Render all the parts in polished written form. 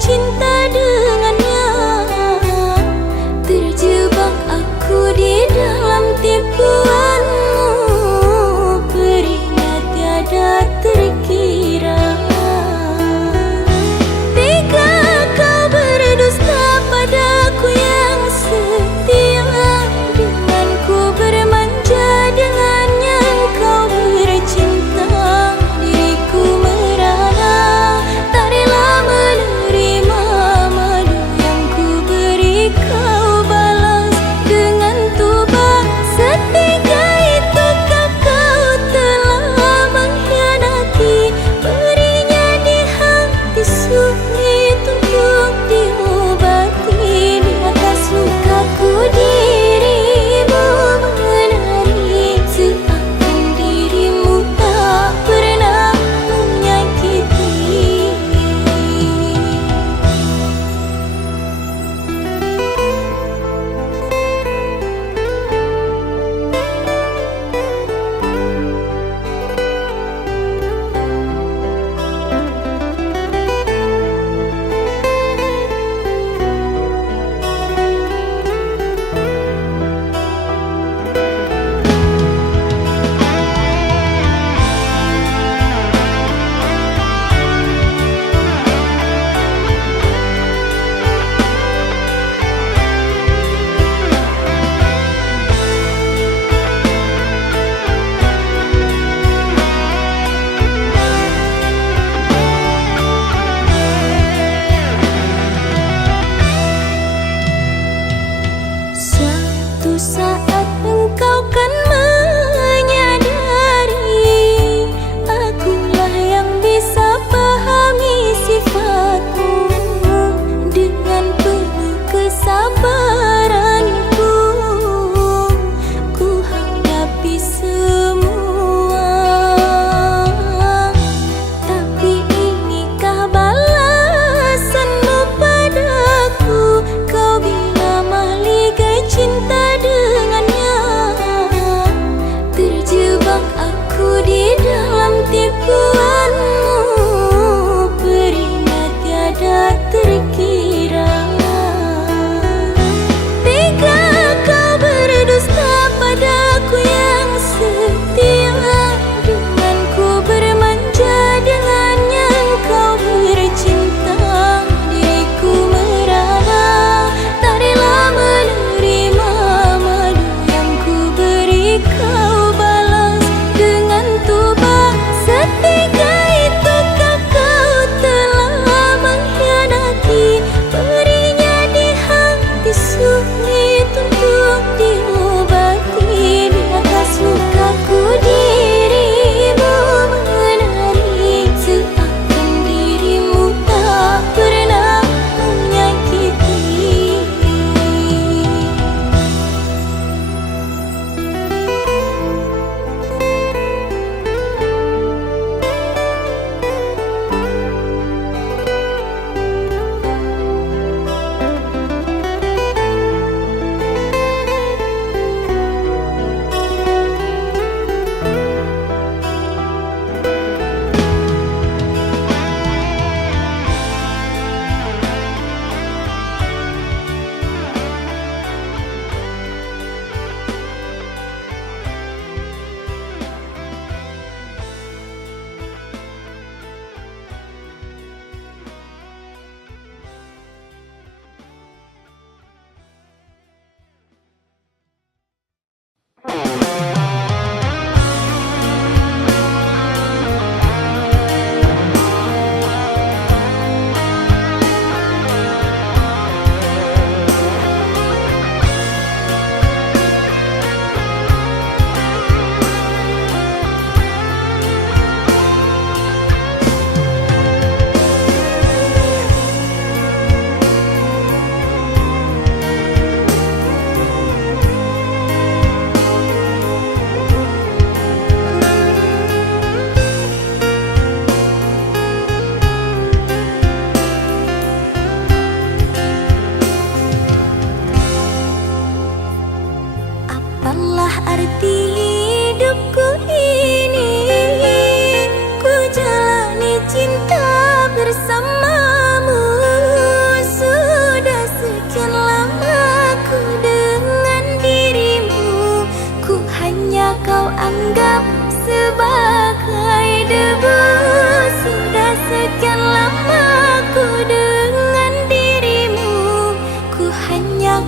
Cinta dengannya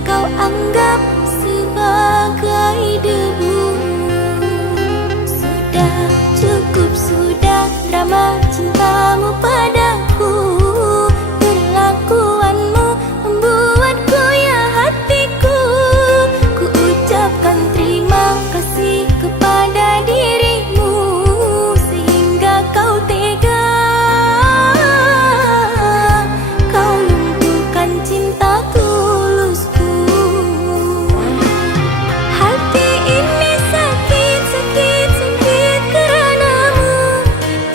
kau anggap sebagai debu. Sudah, cukup sudah drama cintamu padaku. Perlakuanmu membuat goyah hatiku. Ku ucapkan terima kasih kepada dirimu, sehingga kau tega. Kau lumpuhkan cinta tulusku. Hati ini sakit, sakit, sakit karenamu.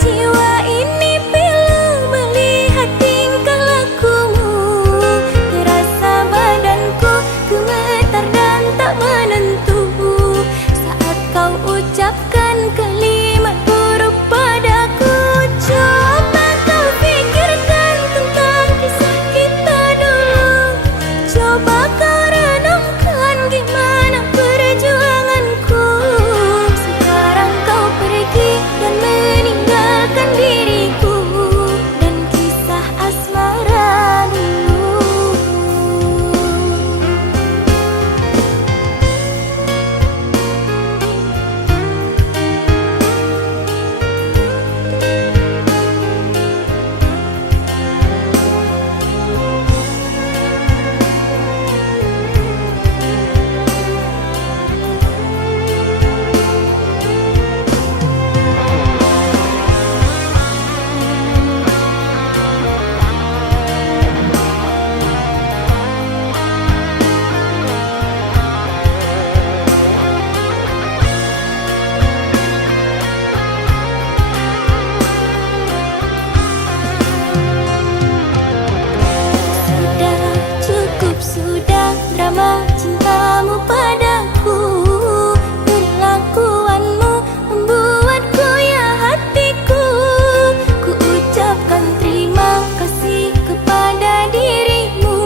Jiwa ini pilu melihat tingkah lakumu. Terasa badanku gemetar dan tak menentu saat kau ucapkan kalimat buruk padaku. Coba kau pikirkan tentang kisah kita dulu. Coba kau renungkan gimana perjuanganku. Sekarang kau pergi dan meninggalkan diriku dan kisah asmara dulu. Sudah, cukup sudah drama cintamu padaku. Perlakuanmu membuat goyah hatiku. Ku ucapkan terima kasih kepada dirimu,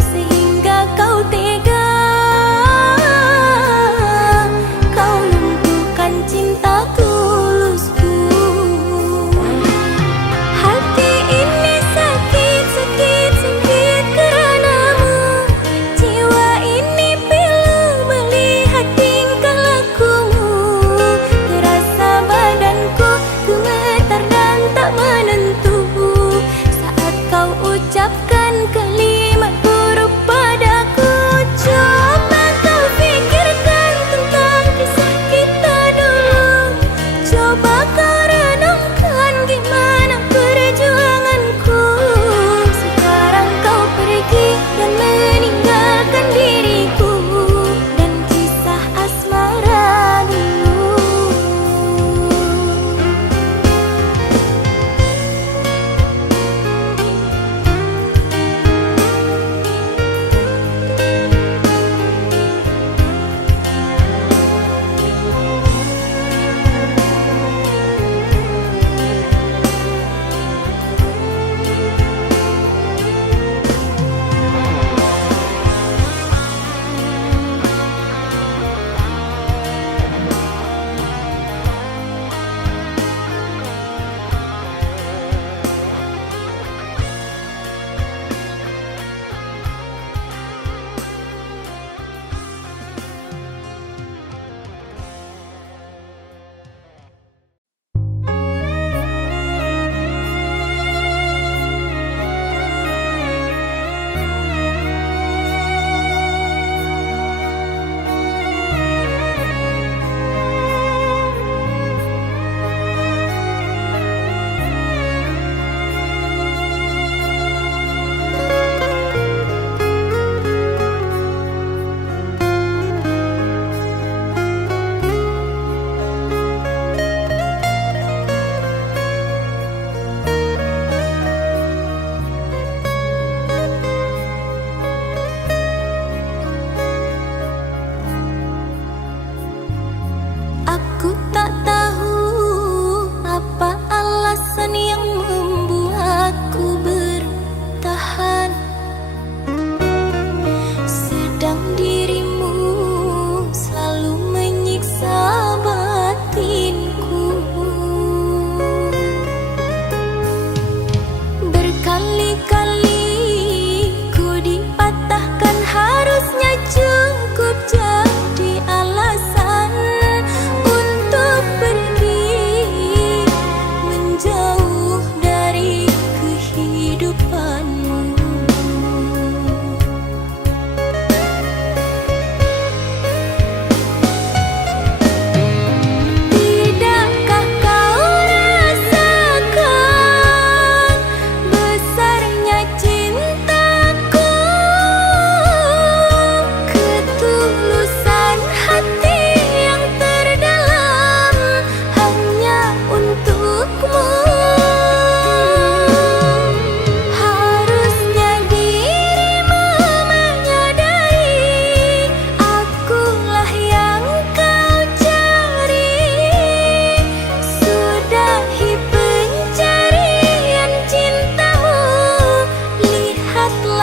sehingga kau tega. Kau lumpuhkan cinta tulusku. Hati ini sakit, sakit, sakit karenamu. Jiwa ini pilu melihat tingkah lakumu. Terasa badanku gemetar dan tak menentu saat kau ucapkan kalimat buruk padaku. Coba kau pikirkan tentang kisah kita dulu. Coba kau renungkan gimana perjuanganku. Sekarang kau pergi dan meninggalkan diriku dan kisah asmara dulu.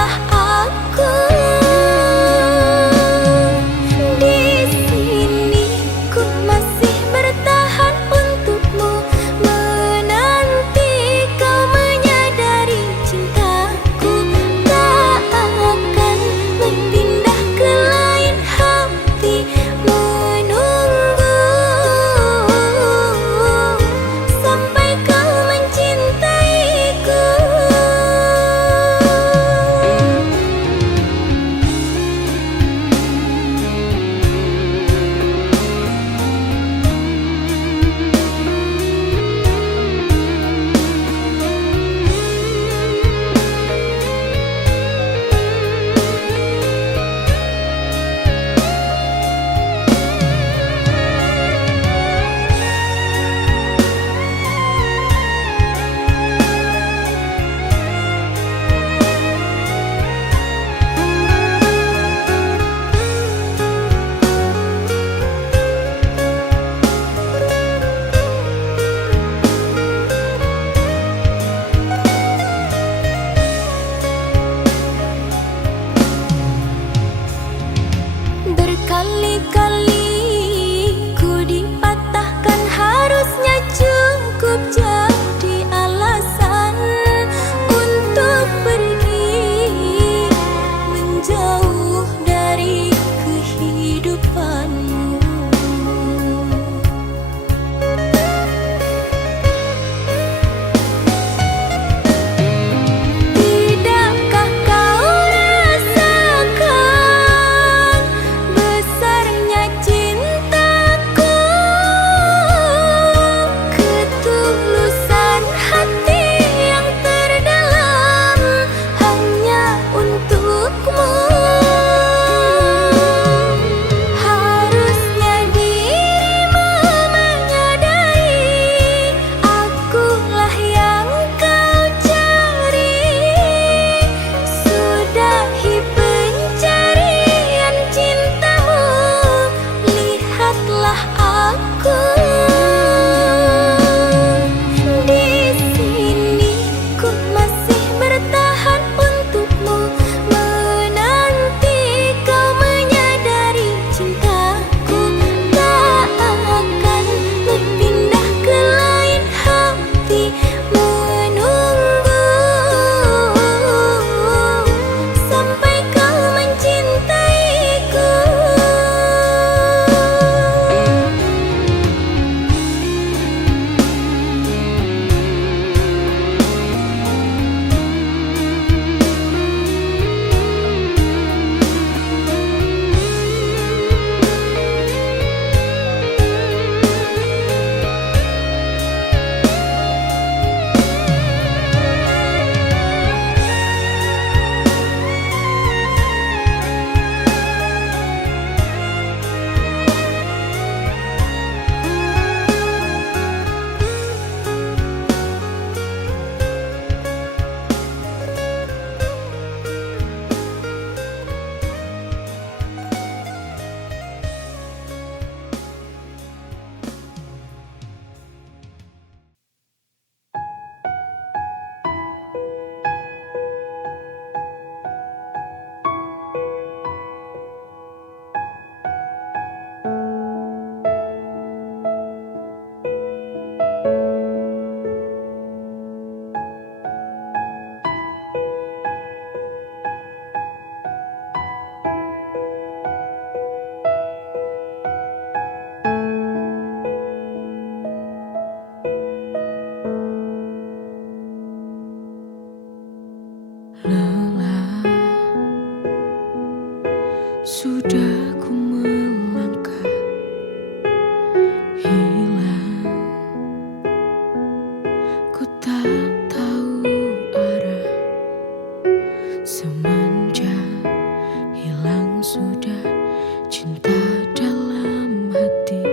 lihatlah aku. Di sini ku masih bertahan untukmu, menanti kau menyadari cintaku. Tak akan berpindah ke lain hati, menunggu sampai kau mencintaiku. Berkali-kali ku dipatahkan, harusnya cukup jadi alasan untuk pergi menjauh dari kehidupanmu. Tidakkah kau rasakan besarnya cintaku, ketulusan hati yang terdalam hanya untukmu. Harusnya dirimu menyadari, akulah yang kau cari. Sudahi pencarian cintamu, lihatlah aku. Di sini ku masih bertahan untukmu, menanti kau menyadari cintaku. Tak akan berpindah ke lain hati, menunggu sampai kau mencintaiku. Lelah sudah ku melangkah, hilang ku tak tahu arah. Semenjak hilang sudah cinta dalam hati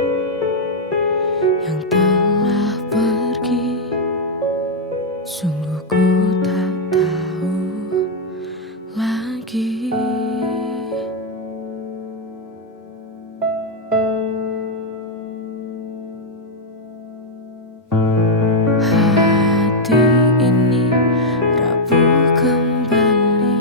yang telah pergi. Sungguh ku tak tahu lagi. Hati ini rapuh kembali,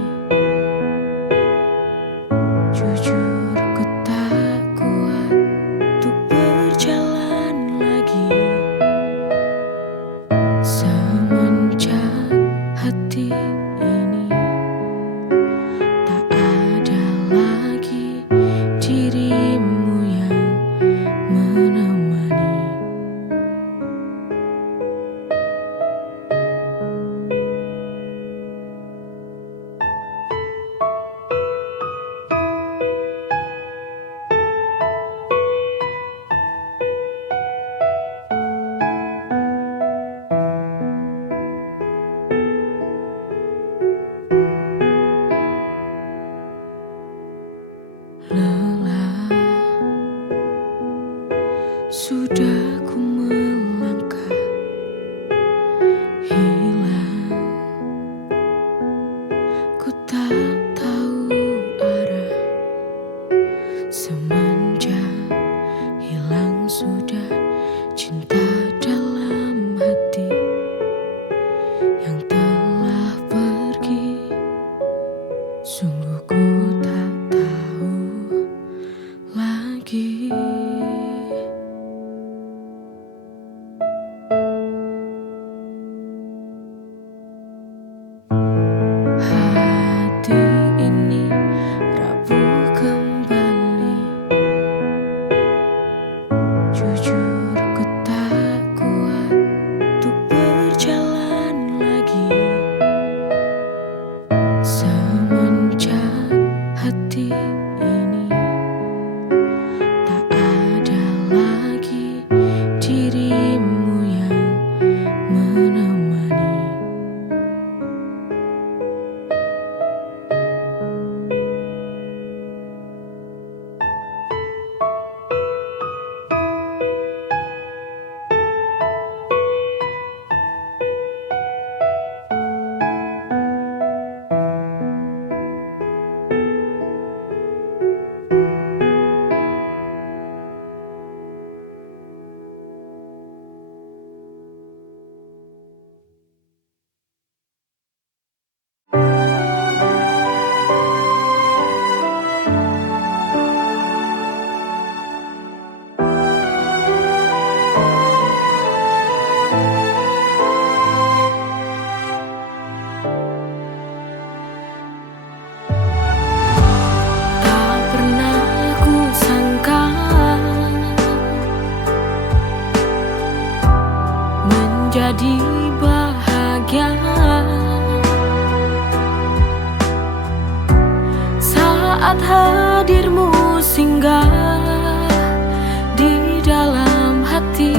saat hadirmu singgah di dalam hati.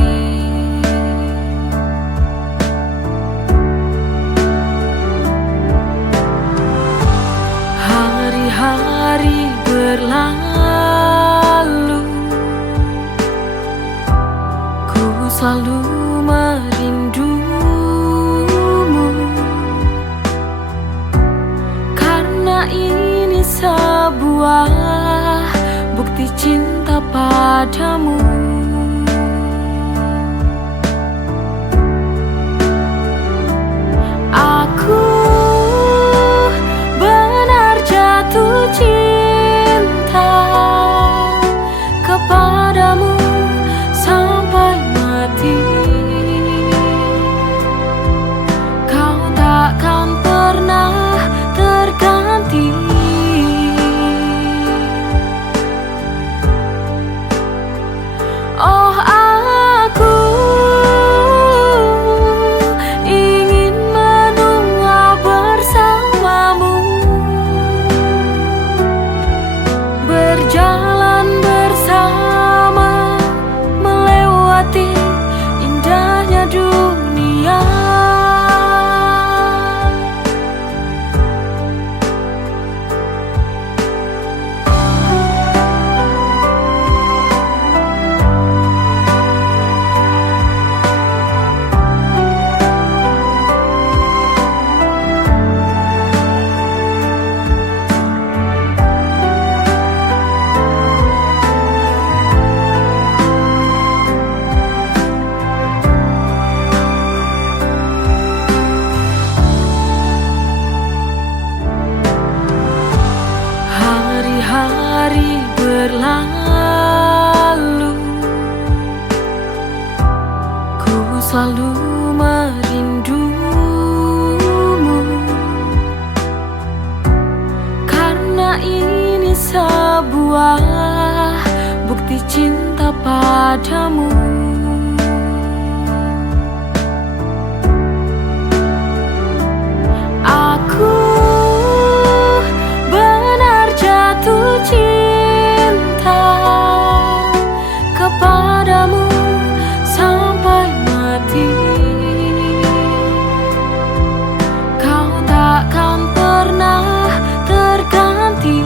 Hari-hari berlalu, ku selalu merindumu, karena ini sebuah bukti cinta padamu. Aku benar jatuh cinta kepadamu sampai mati. Kau takkan pernah terganti. Oh, aku ingin menua bersamamu, berjalan bersama, melewati indahnya dunia. Hari-hari berlalu, ku selalu merindumu, karena ini sebuah bukti cinta padamu. Aku benar jatuh cinta kepadamu sampai mati. Kau takkan pernah terganti.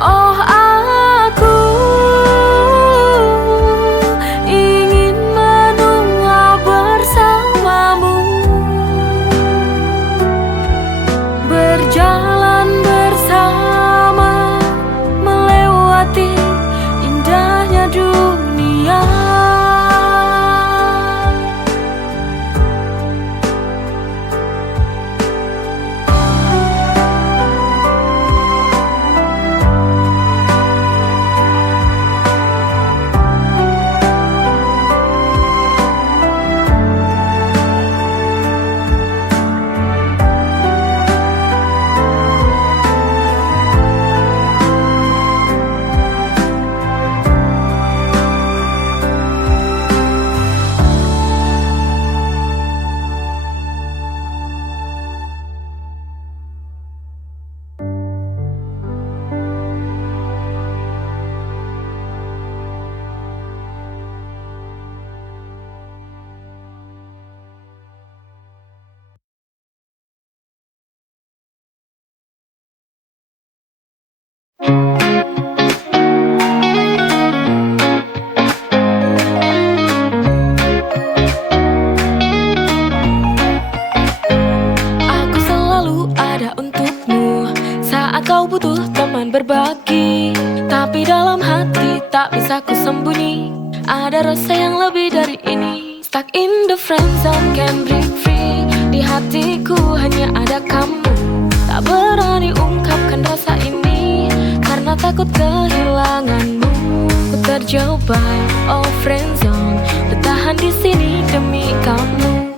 Oh, aku ingin menua bersamamu, berjalan bersama, melewati indahnya dunia. Aku selalu ada untukmu saat kau butuh teman berbagi, tapi dalam hati tak bisa ku sembunyi, ada rasa yang lebih dari ini. Stuck in the friend zone, can't break free. Di hatiku hanya ada kamu, tak berani ungkapkan rasa ini karena takut kehilanganmu. Ku terjebak, oh friend zone, bertahan di sini demi kamu.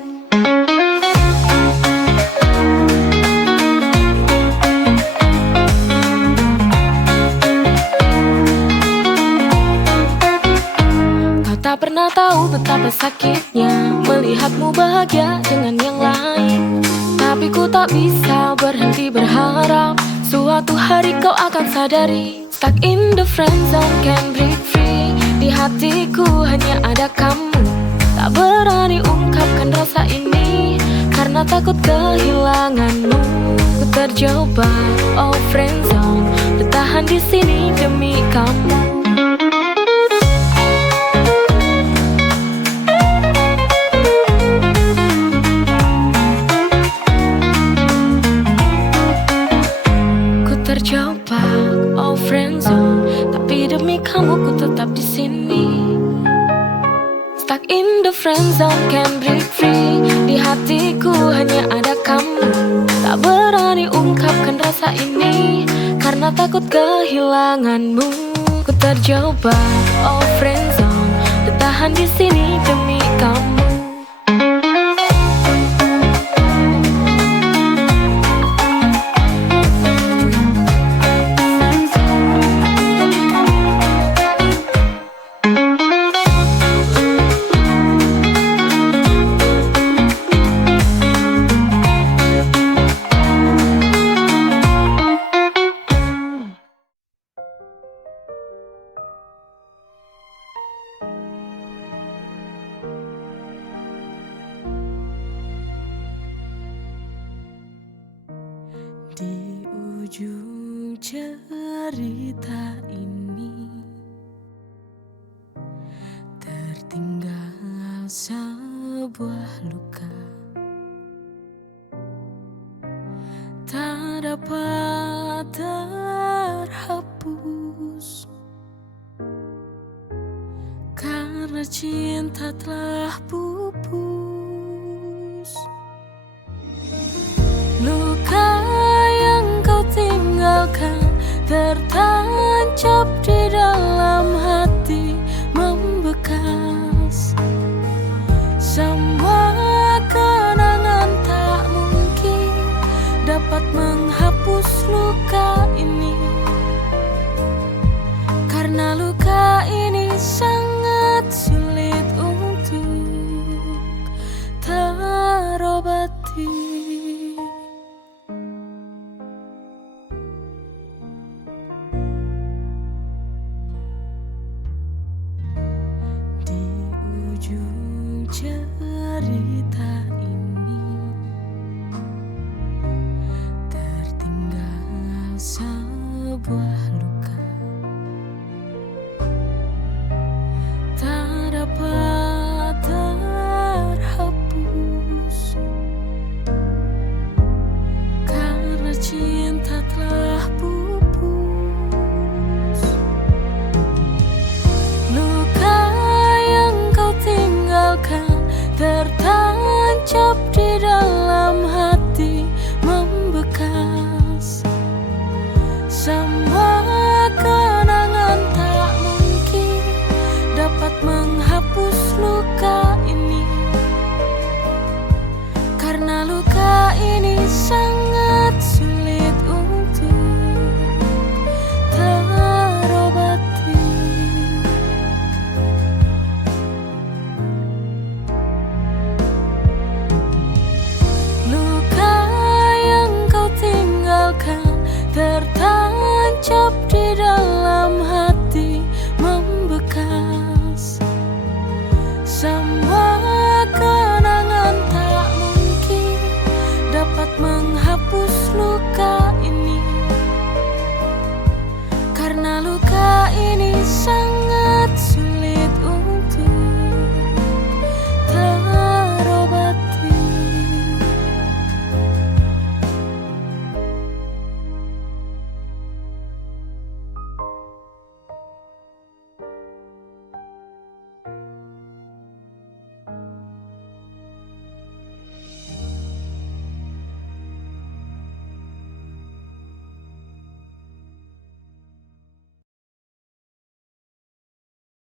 Tak pernah tahu betapa sakitnya melihatmu bahagia dengan yang lain. Tapi ku tak bisa berhenti berharap suatu hari kau akan sadari. Stuck in the friend zone, can't break free. Di hatiku hanya ada kamu. Tak berani ungkapkan rasa ini karena takut kehilanganmu. Ku terjebak, oh friend zone, bertahan di sini demi kamu. Terjebak, oh friendzone, tapi demi kamu ku tetap di sini. Stuck in the friendzone, can't break free. Di hatiku hanya ada kamu. Tak berani ungkapkan rasa ini karena takut kehilanganmu. Ku terjebak, oh friendzone, bertahan di sini demi kamu. Di ujung cerita ini tertinggal sebuah luka, tak dapat terhapus karena cinta telah pupus. Luka yang kau tinggalkan tertancap di dalam hati, membekas. Semua kenangan tak mungkin dapat menghapus luka ini, karena luka ini sangat sulit untuk terobati. Ujung cerita ini tertinggal sebuah luka, tak dapat terhapus karena cinta telah pupus. Luka yang kau tinggalkan tertancap di dalam